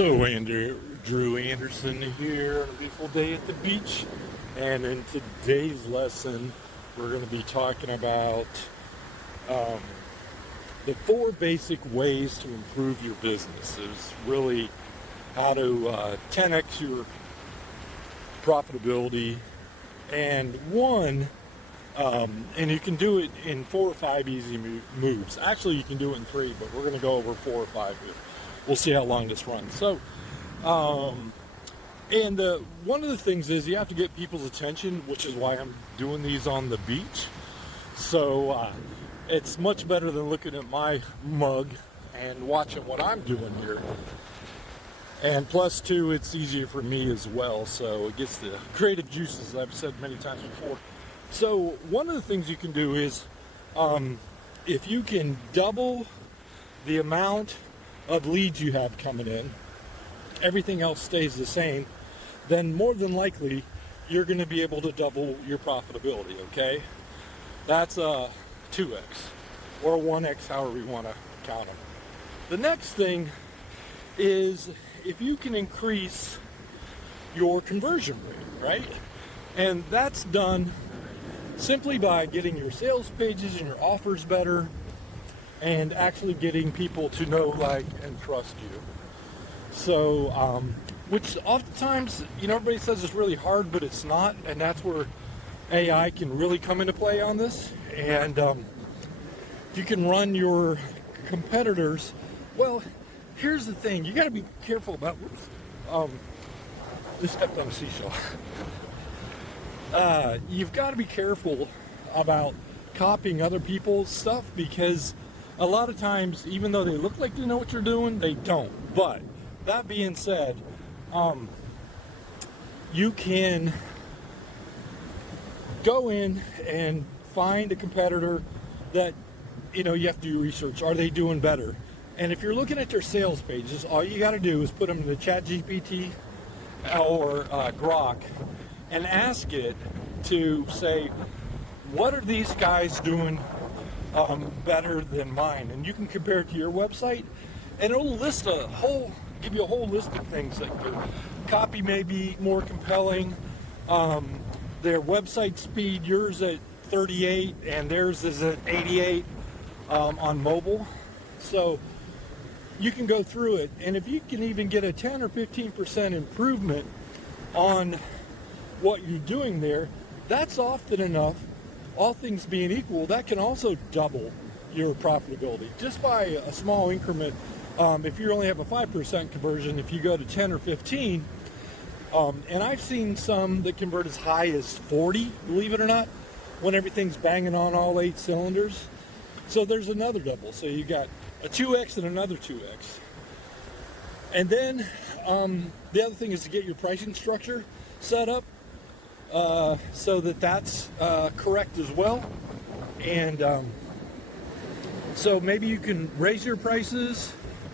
So, Drew Anderson here on a beautiful day at the beach. And in today's lesson, we're going to be talking about the 4 basic ways to improve your business. Is really how to 10x your profitability. And and you can do it in 4 or 5 easy moves. Actually, you can do it in 3, but we're going to go over 4 or 5 here. We'll see how long this runs. So, one of the things is you have to get people's attention, which is why I'm doing these on the beach. So, it's much better than looking at my mug and watching what I'm doing here. And plus, too, it's easier for me as well. So, it gets the creative juices, I've said many times before. So, one of the things you can do is if you can double the amount of leads you have coming in, everything else stays the same, then more than likely you're going to be able to double your profitability, okay? That's a 2x or 1x, however you want to count them. The next thing is if you can increase your conversion rate, right? And that's done simply by getting your sales pages and your offers better, and actually getting people to know, like, and trust you. So, which oftentimes, everybody says it's really hard, but it's not, and that's where AI can really come into play on this. And if you can run your competitors, well, here's the thing, you got to be careful about, just stepped on a seashell. You've got to be careful about copying other people's stuff, because a lot of times, even though they look like they know what you're doing, they don't. But that being said, you can go in and find a competitor that, you have to do research. Are they doing better? And if you're looking at their sales pages, all you got to do is put them into ChatGPT or Grok and ask it to say, what are these guys doing better than mine? And you can compare it to your website, and it'll give you a whole list of things, like their copy may be more compelling, their website speed, yours at 38 and theirs is at 88 on mobile. So you can go through it, and if you can even get a 10 or 15% improvement on what you're doing there, that's often enough. All things being equal, that can also double your profitability just by a small increment. If you only have a 5% conversion, if you go to 10 or 15, and I've seen some that convert as high as 40, believe it or not, when everything's banging on all 8 cylinders. So there's another double. So you got a 2x and another 2x. And then the other thing is to get your pricing structure set up, so that's correct as well. And so maybe you can raise your prices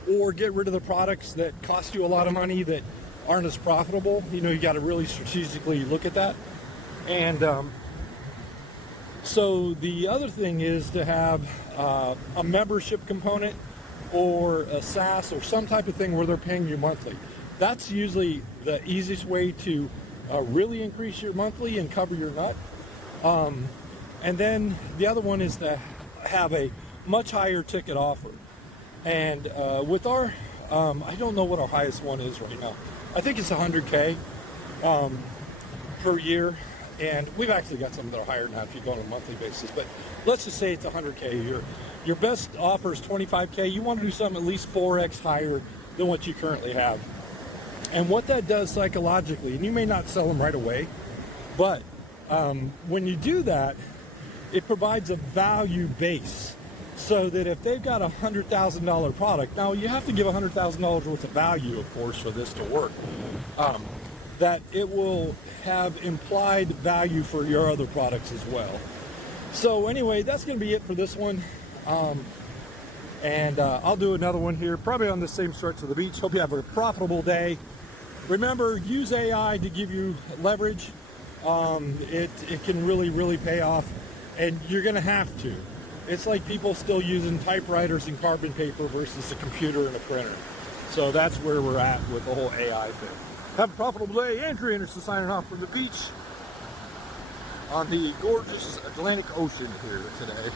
or get rid of the products that cost you a lot of money that aren't as profitable. You got to really strategically look at that. And so the other thing is to have a membership component or a SaaS or some type of thing where they're paying you monthly. That's usually the easiest way to really increase your monthly and cover your nut. And then the other one is to have a much higher ticket offer. And with our, I don't know what our highest one is right now. I think it's 100K per year. And we've actually got some that are higher than that if you go on a monthly basis. But let's just say it's 100K a year. Your best offer is 25K. You want to do something at least 4x higher than what you currently have. And what that does psychologically, and you may not sell them right away, but when you do that, it provides a value base, so that if they've got a $100,000 product, now you have to give $100,000 worth of value, of course, for this to work, that it will have implied value for your other products as well. So anyway, that's going to be it for this one. And I'll do another one here, probably on the same stretch of the beach. Hope you have a profitable day. Remember, use AI to give you leverage. It can really, really pay off, and you're going to have to. It's like people still using typewriters and carbon paper versus a computer and a printer. So that's where we're at with the whole AI thing. Have a profitable day. Andrew Anderson signing off from the beach on the gorgeous Atlantic Ocean here today.